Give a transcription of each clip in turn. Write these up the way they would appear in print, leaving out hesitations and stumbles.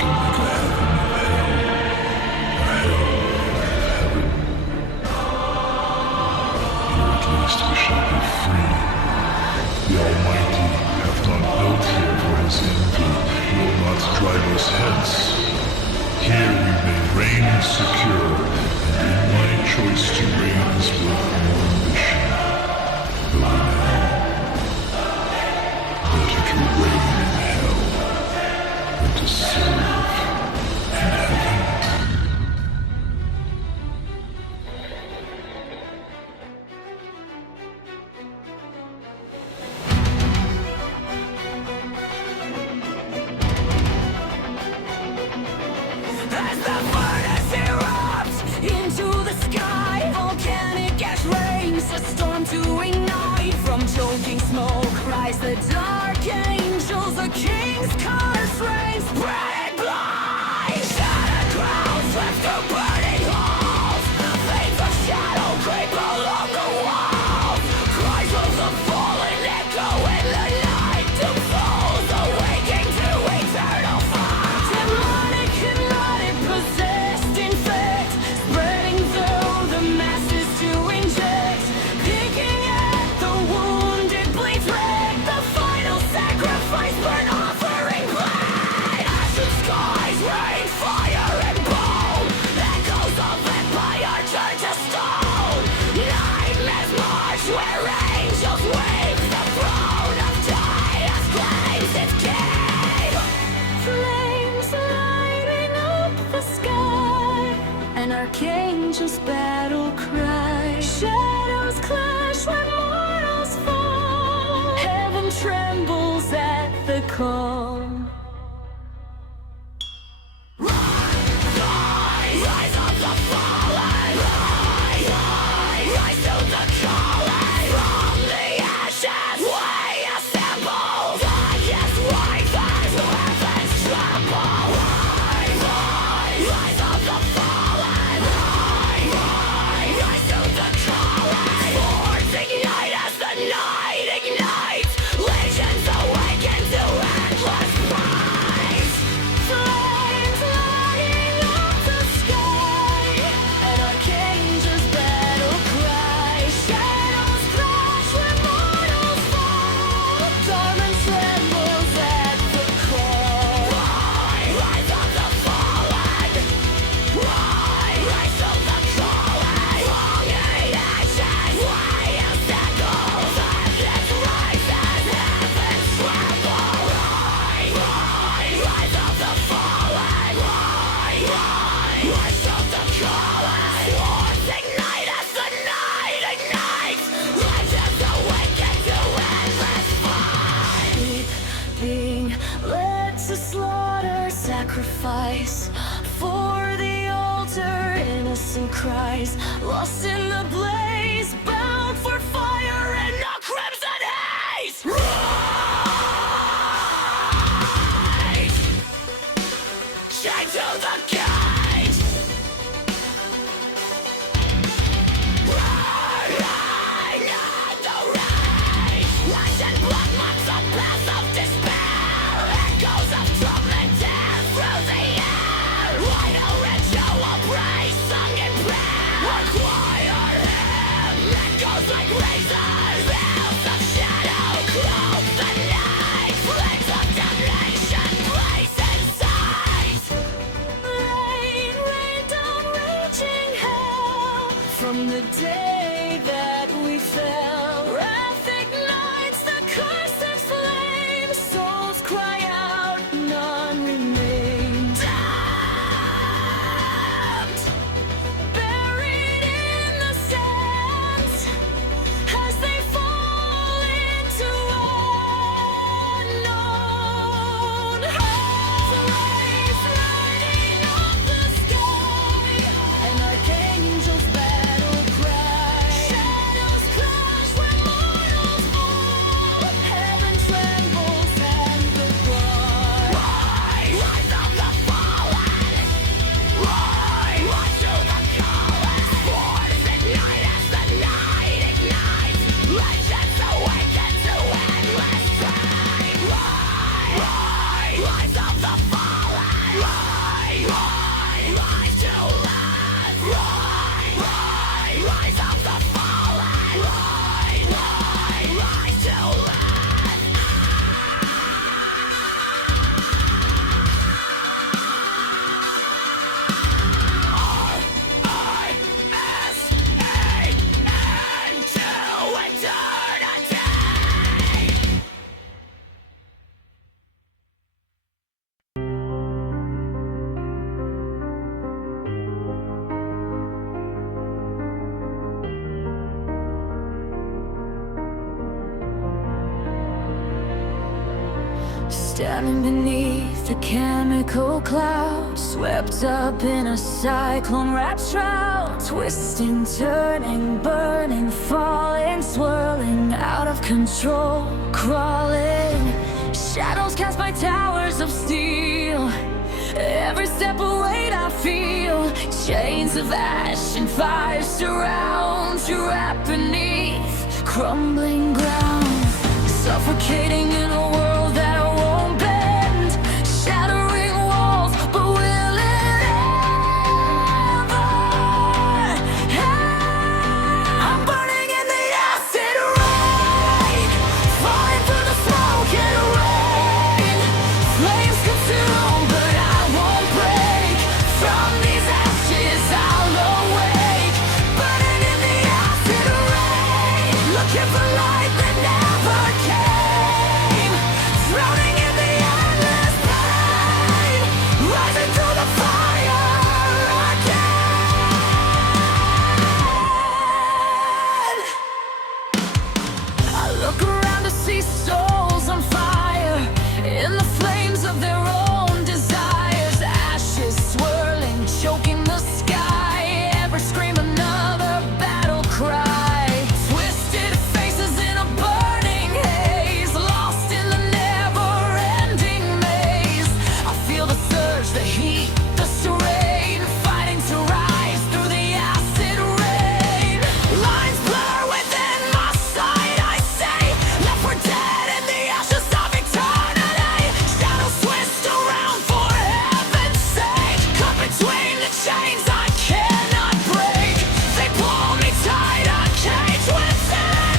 can make a heaven of hell, a hell of heaven. Here at least we shall be free. The Almighty hath not built here for his envy, will not drive us hence. Here we may reign secure, and in my choice to reign is worth more ambition. Though now, better to reign in hell than to serve in heaven. As the furnace erupts into the sky, volcanic ash rains, a storm to ignite. From choking smoke rise the dark angels, the king's curse reigns, spread blind. Shattered crowns left through burning halls, flames of shadow creep along the walls. Cries of the fallen echo in the night, to souls awaking to eternal fire. Demonic hypnotic, possessed, infect, spreading through the masses to inject. Picking at the wounded bleeds red, the final sacrifice, burn offering blood. Ashen skies rain fire and bone, echoes of empire turn to stone. Nightmares march where angels wave, the throne of Dias claims its king. Flames lighting up the sky, an archangel's battle cry. Shadows clash when mortals fall, heaven trembles at the call. Rise of the fallen, rise to the calling. From the ashes we assemble, darkest rises, heavens tremble. Rise of the fallen, rise to the calling. Swords ignite as the night ignites, legions awaken to endless rise. Flames lighting up the sky, an archangel's battle cry. Shadows crash when mortals fall, Garmin trembles at the call. Rise of the fallen, rise to the calling. Longing ashes, why obstacles? Endless rises, heavens tremble. Rise of the fallen, rise to the calling. Swords ignite as the night ignites, legends awaken to endless fight. Being led to slaughter, sacrifice for the altar, innocent cries, lost in the blaze, bound for fire in a crimson haze. Rise! Chained to the cage, burning at the rage. Ash and blood marks the path of despair, echoes of trumpet death through the air. Final ritual praise sung in prayer, require him. Echoes like razors, bells of shadow clothe the night. Flames of damnation blaze in sight. Standing beneath the chemical cloud, swept up in a cyclone-wrapped shroud, twisting, turning, burning, falling, swirling, out of control, crawling. Shadows cast by towers of steel. Every step away I feel chains of ash and fire surround, trapped beneath crumbling ground, suffocating in a world that won't bend, shattering walls, but will it ever end? I'm burning in the acid rain, falling through the smoke and rain. Flames consume, but I won't break. From these ashes I'll awake, burning in the acid rain, looking for light that never came, drowning in the endless pain, rising through the fire again. I look around to see souls on fire, in the flames of their own desires, ashes swirling, choking the sky, every scream another battle cry, twisted faces in a burning haze, lost in the never-ending maze. I feel the surge, the heat, the strain, fighting to rise through the acid rain. Lines blur within my sight, I say, left for dead in the ashes of eternity. Shadows twist around for heaven's sake, caught between the chains I cannot break. They pull me tight, a cage within,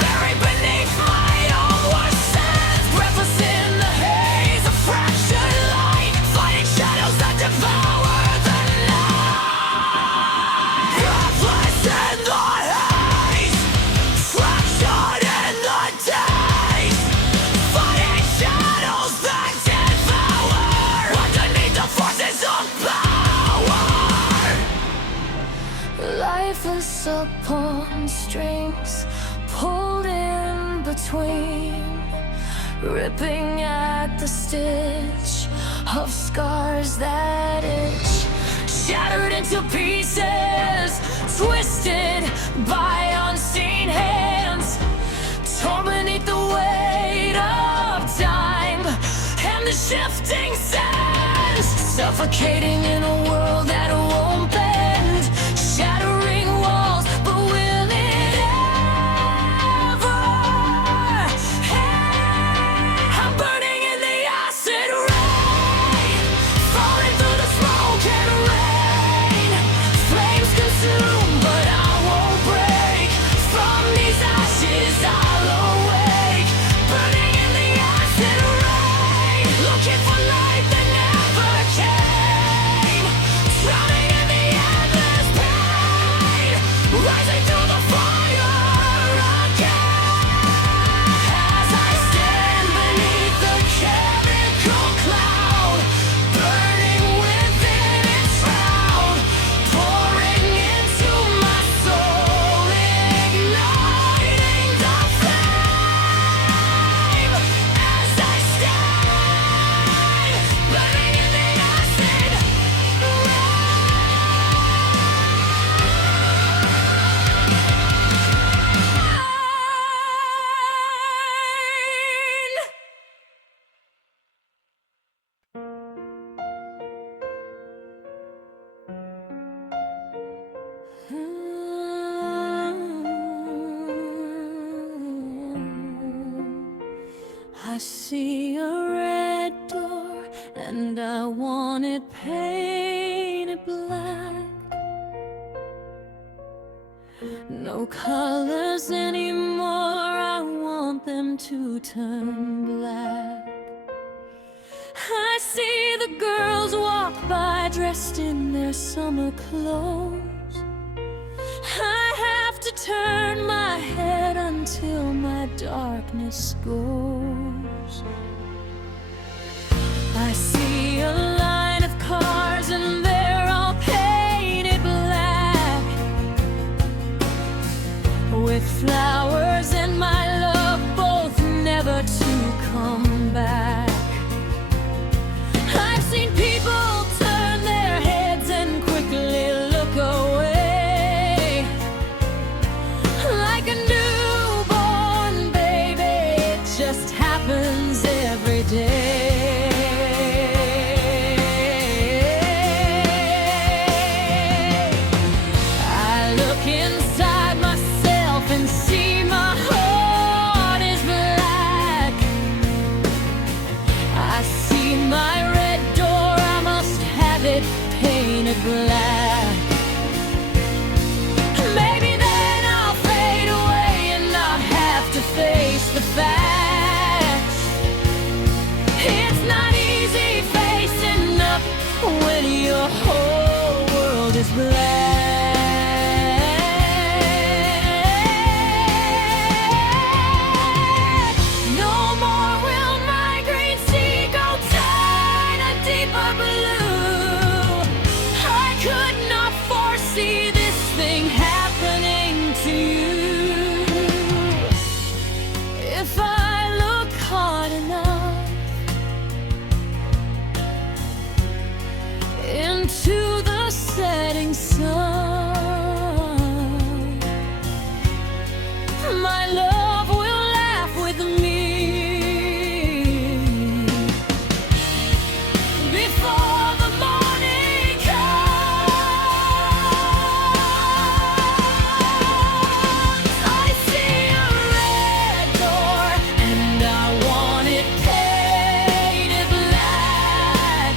buried beneath my own worst sins, breathless in the haze of fractured light, fighting shadows that devour the night. Breathless in the haze, fractured in the days, fighting shadows that devour underneath the forces of power. Lifeless upon strings, pulled in between, ripping at the stitch of scars that itch, shattered into pieces, twisted by unseen hands, torn beneath the weight of time and the shifting sands, suffocating in a world that won't bend, shattering walls, but will it ever end? I'm burning in the acid rain, falling through the smoke and rain. Flames consume, but I won't break. From these ashes I'll awake, burning in the acid rain, looking for light that never came, drowning in the endless pain, rising through the fire again. As I stand beneath the chemical cloud, burning within its shroud, pouring into my soul, igniting the flame. As I stand burning in the acid rain. I see a red door and I want it painted black. No colors anymore, I want them to turn black. I see the girls walk by dressed in their summer clothes. I have to turn my head until my darkness goes. I see a line of cars and they're all painted black, with flowers and my love both never to come back. it black. Maybe then I'll fade away and not have to face the facts. It's not easy facing up when your whole world is black. No more will my green sea go turn a deeper blue. I could not foresee this thing happening to you. If I look hard enough into the setting sun, my love will laugh with me before the morning comes. I see a red door and I want it painted black.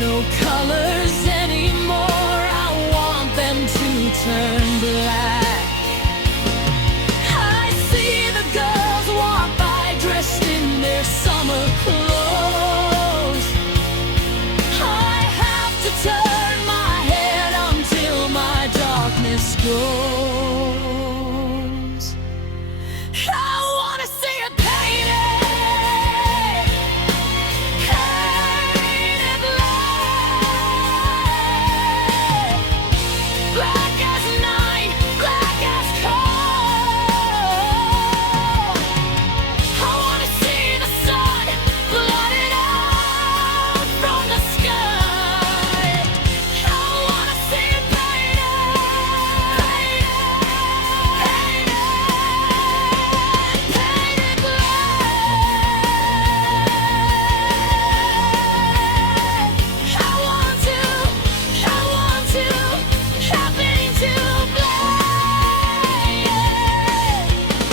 No colors anymore, I want them to turn black. I see the girls walk by dressed in their summer clothes. I have to turn my head until my darkness goes. I wanna see it painted, painted black, black as night, black as coal. I wanna see the sun blotted out from the sky. I wanna see it painted, painted, painted black. I want to tap into black.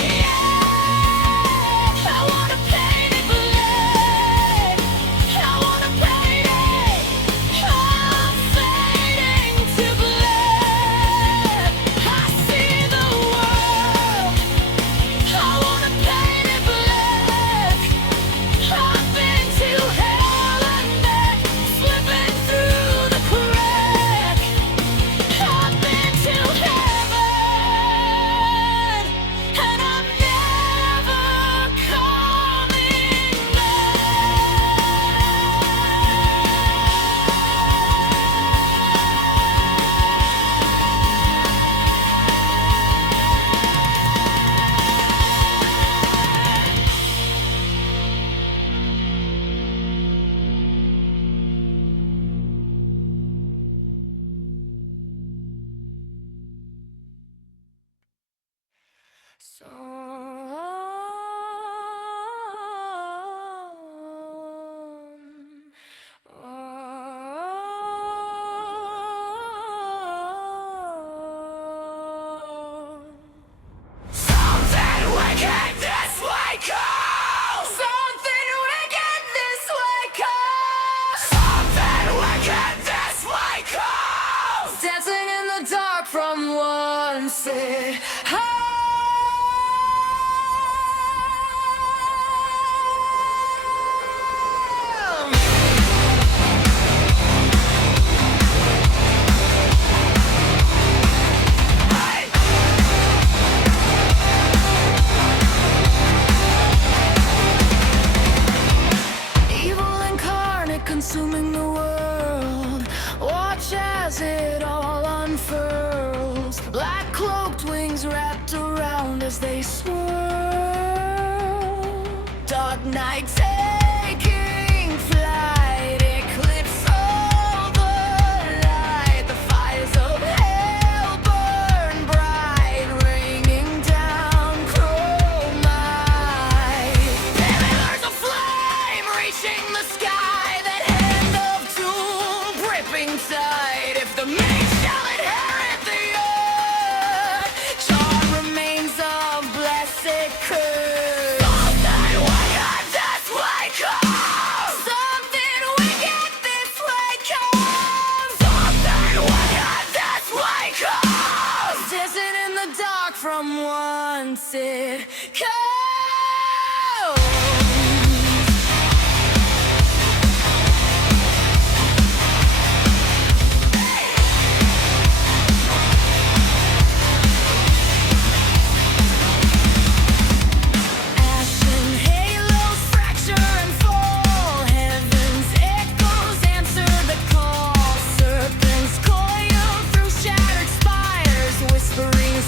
Yeah. I wanna paint it black. I wanna paint it. I'm fading to black. I see the world. I wanna paint it black. I've been to hell and back, slipping through the crack. I've been to heaven, and I'm never coming Something wicked this way comes. Something wicked this way comes. Something wicked this way comes. Dancing in the dark from one city. Evil incarnate consuming the world. Watch as it all unfurls. Black cloaked wings wrapped around as they swirl. Dark night taking flight. Eclipse all the light. The fires of hell burn bright, raining down chromite. Pillars of flame reaching the sky. That hand of doom gripping tight. If the mage shall inherit the earth, charred remains of blessed curse. Something wicked this once it comes.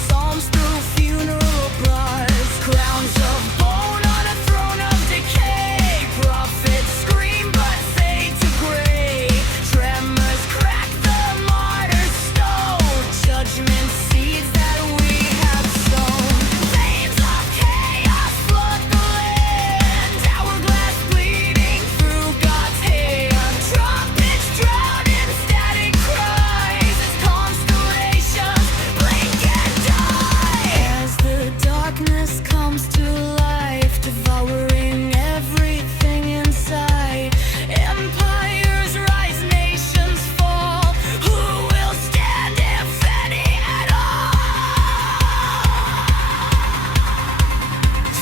Psalms through funeral blood, crowns of bone on a throne of decay. Prophets scream but fade to gray. Tremors crack the martyr's stone. Judgment seeds that we have sown. Veins of chaos flood the land. Hourglass bleeding through God's hand. Trumpets drown in static cries as constellations blink and die. As the darkness comes to life, devouring everything inside. Empires rise, nations fall. Who will stand if any at all?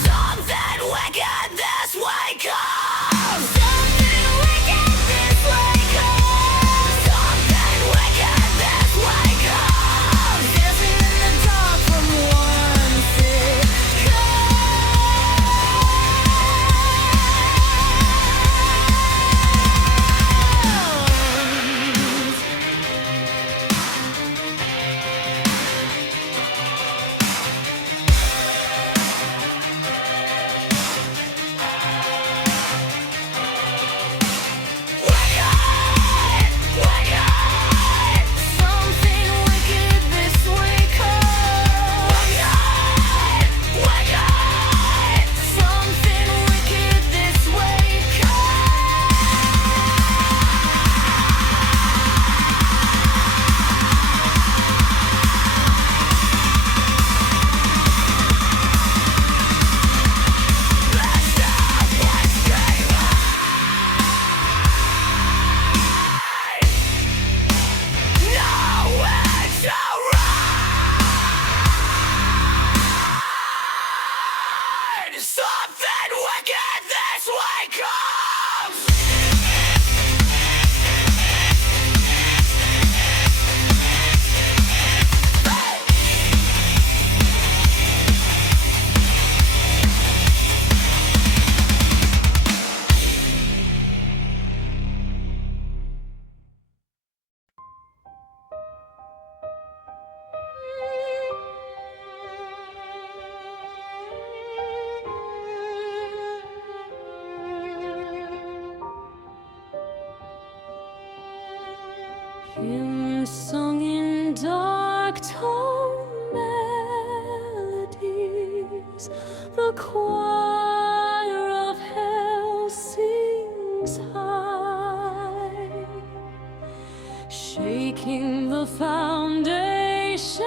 Something wicked this way comes. Something wicked this way comes. Something wicked this way comes. Dancing in the dark from once it Something wicked this way comes. Something wicked this way Nowhere to run. Something wicked this way comes. Hymn sung in dark tone melodies, the choir of hell sings high, shaking the foundations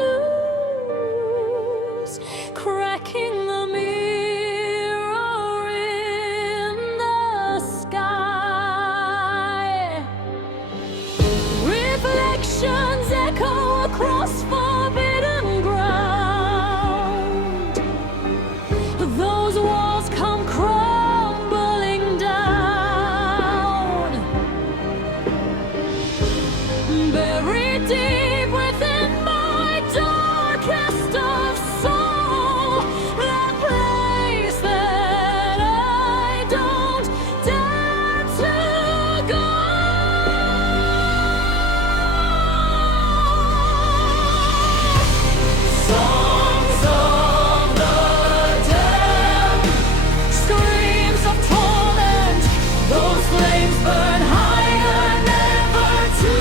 loose, cracking the mirror in the sky. Reflections echo across forbidden ground. Those walls come crumbling down. Buried deep within my darkest of soul, that place that I don't dare to go. Songs of the damned, screams of torment, those flames burn higher, never to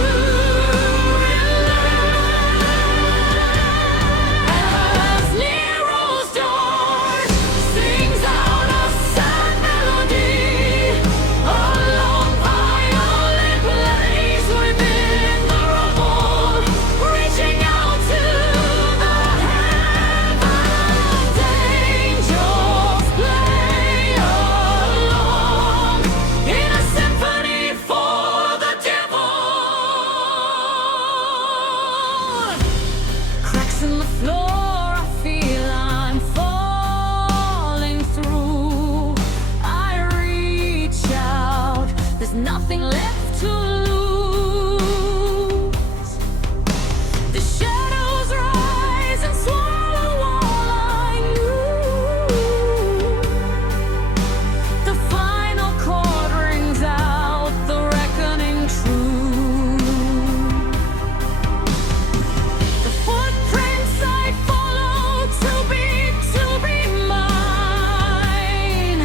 relent. As Nero's door sings out a sad melody, a long pile there's nothing left to lose. The shadows rise and swallow all I knew. The final chord rings out, the reckoning true. The footprints I follow to be mine,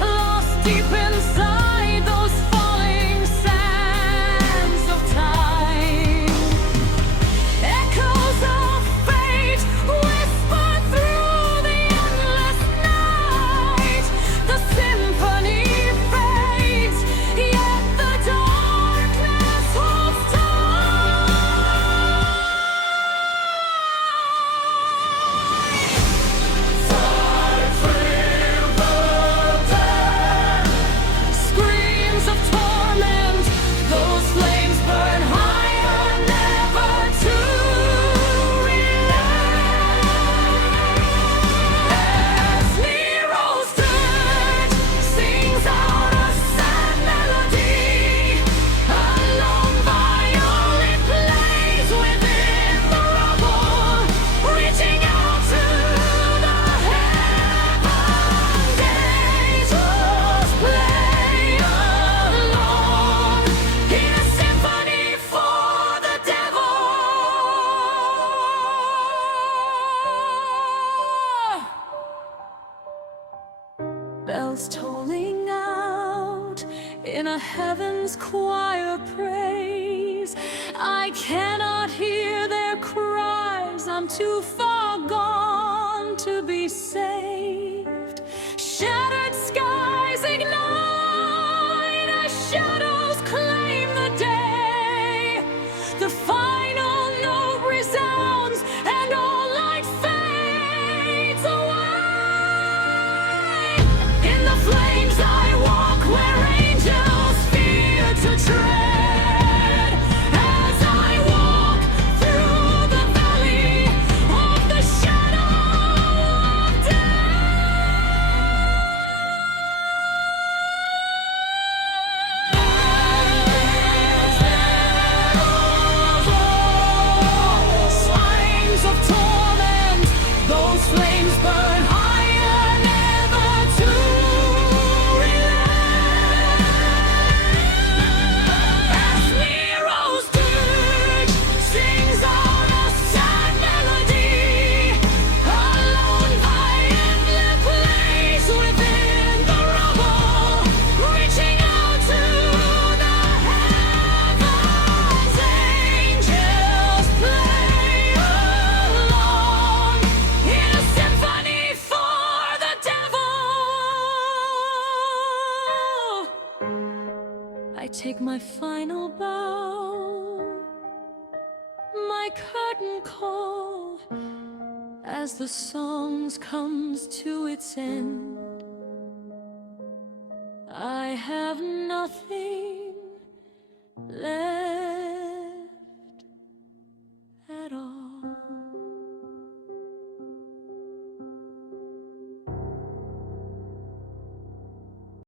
lost deep inside those falling sands of time. Echoes of fate whisper through the endless night. The symphony fades, yet the darkness holds tight. Screams of torment, those flames burn higher, never to relent. As Nero's dirge sings out a sad melody, a lone violin plays within the rubble, reaching out to the heavens. Angels play along in a symphony for the devil. Bells tolling out in a heaven's choir praise. I cannot hear their cries, I'm too far gone to be saved. Shattered skies ignite as shadows claim the day. The final note resounds and all light fades away. In the flames I walk where angels fear to tread. As I walk through the valley of the shadow of Signs of torment, those flames burn higher, never to relent. As Nero's dirge sings out a sad melody, a lone violin plays within the rubble, reaching out to the heavens. Angels play along in a symphony for the devil. I take my final bow, my curtain call, as the song comes to its end. I have nothing left